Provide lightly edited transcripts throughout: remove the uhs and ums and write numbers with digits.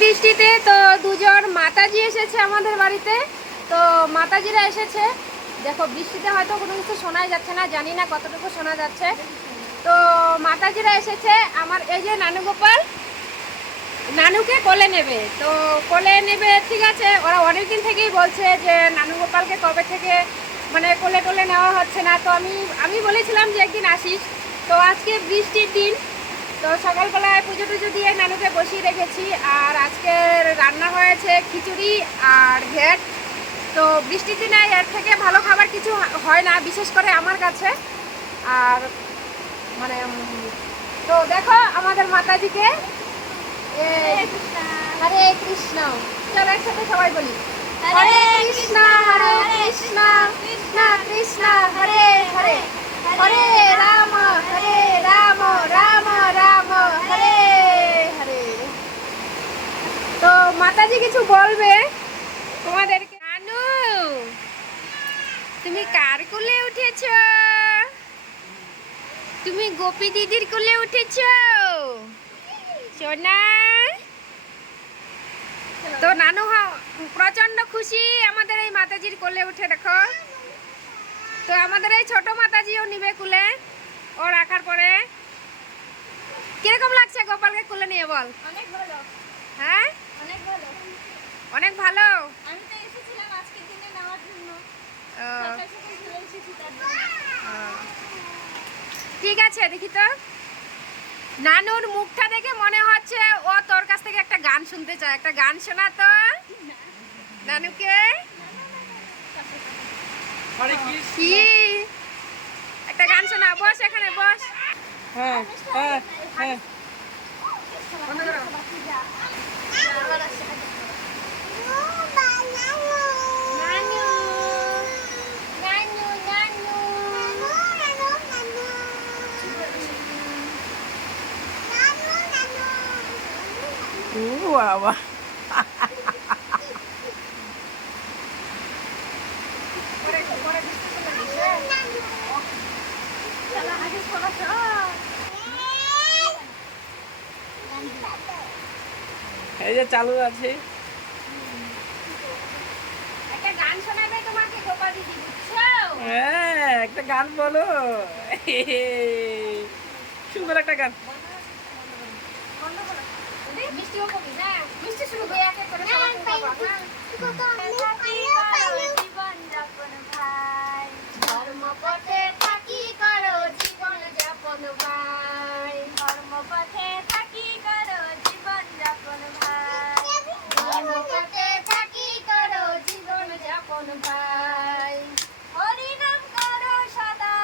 বৃষ্টিতে তো দুজন মাতাজি এসেছে আমাদের বাড়িতে। তো মাতাজিরা এসেছে, দেখো বৃষ্টিতে হয়তো কোনো কিছু শোনাই যাচ্ছে না, জানি না কতটুকু শোনা যাচ্ছে। তো মাতাজিরা এসেছে আমার এই যে নানু গোপাল, নানুকে কোলে নেবে। তো কোলে নেবে, ঠিক আছে, ওরা অনেকদিন থেকেই বলছে যে নানু গোপালকে কবে থেকে মানে কোলে টোলে নেওয়া হচ্ছে না। তো আমি বলেছিলাম যে একদিন আসিস। তো আজকে বৃষ্টির দিন, তো সকালবেলায় পুজো টুজো দিয়ে নানুকে বসিয়ে রেখেছি। আর আজকে রান্না হয়েছে খিচুড়ি আর ঘেট। তো বৃষ্টির দিনে এর থেকে ভালো খাবার কিছু হয় না, বিশেষ করে আমার কাছে। আর মানে তো দেখো আমাদের মাতাজিকে, হরে কৃষ্ণ, চলো একসাথে সবাই বলি হরে কৃষ্ণ কৃষ্ণ কৃষ্ণ হরে হরে, হরে রাম রাম রাম হরে হরে। তো মাতাজি কিছু বলবে তোমাদেরকে। নানু, তুমি কার কোলে উঠেছ? তুমি গোপী দিদির কোলে উঠেছ সোনা। তো নানু প্রচন্ড খুশি আমাদের এই মাতাজির কোলে উঠে, দেখো। তো আমাদের এই ছোট মাতাজিও নিবে কুলে, ও রাখার পরে। কিরকম লাগছে গোপালকে কুলে নিয়ে বল? অনেক ভালো। হ্যাঁ অনেক ভালো। অনেক ভালো। আমি তো এসেছিলাম আজকের দিনে নেওয়ার জন্য। ও, সকাল সকাল চলে এসেছি তার জন্য। ঠিক আছে, দেখি তো। নানুর মুখটা দেখে মনে হচ্ছে ও তোর কাছ থেকে একটা গান শুনতে চায়। একটা গান শোনা তো নানুকে। কি একটা গান শোনা, বস এখানে বস। হ্যাঁ হ্যাঁ হ্যাঁ। বাবা, এই যে চালু আছে। একটা গান শোনাবে তোমাকে গোপাল দিদি, বুঝছো? হ্যাঁ, একটা গান বলো। সুন্দর একটা গান। মিষ্টিও কবি না, মিষ্টি শুরু হয়ে এক এক করে সবাই বলবো, হ্যাঁ? জীবন যাপন ভাই, ধর্মপথে থাকি করো জীবন যাপন ভাই, ধর্মপথে থাকি করো জীবন যাপন ভাই, ধর্মপথে থাকি করো জীবন যাপন ভাই। হরি নাম করো সদা,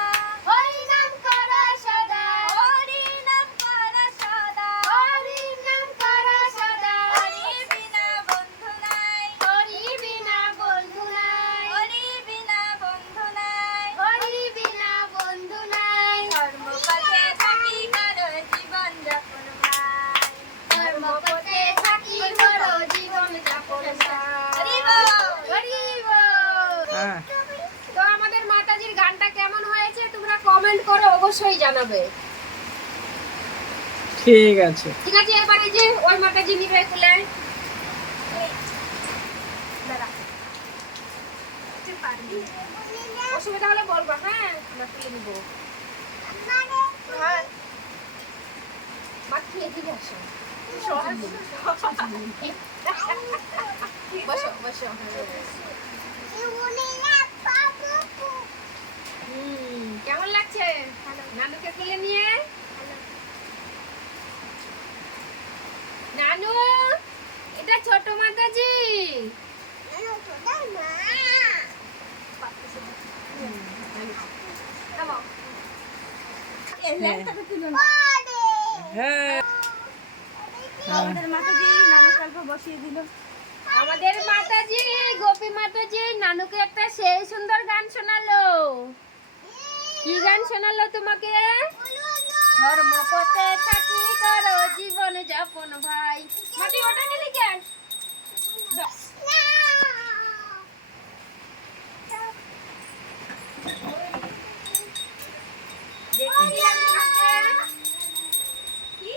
হরি নাম করো সদা, হরি নাম করো সদা, হরি নাম করো সদা, হরি বিনা বন্ধু নাই, হরি বিনা বন্ধু নাই, হরি বিনা বন্ধু নাই, হরি বিনা বন্ধু নাই। ধর্মপথে থাকি করো জীবন যাপন ভাই, ধর্মপথে থাকি করো জীবন যাপন হরি ভাই। বল। হরি বল। হ্যাঁ, তো আমাদের মাতাজির গানটা কেমন হয়েছে তোমরা কমেন্ট করে অবশ্যই জানাবে। ঠিক আছে। ঠিক আছে, এবারে যে ওই মাতাজি নিবে কুলে। দাঁড়া, তুই পারবি। অসুবিধা হলে বলবা, হ্যাঁ, আমরা তুলে নিব। হ্যাঁ, মাতৃ এদিকে আসো। বসো বসো। কেমন লাগছে নানুকে তুলে নিয়ে? নানু, এটা ছোট মাতাজি। থামো। হ্যাঁ, আমাদের মাতাজি নানু কাল্প বসিয়ে দিল। আমাদের মাতাজি, গোপী মাতাজি নানুকে একটা সেই সুন্দর গান শোনালো। কি গান শোনালো তোমাকে? ধর্মপথে থাকি করো জীবন যাপন ভাই। মাটি ওটা নিলি কেন? দেখি আমি তোমাকে। কি?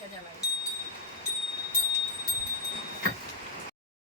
লাইটটা জ্বালাবে।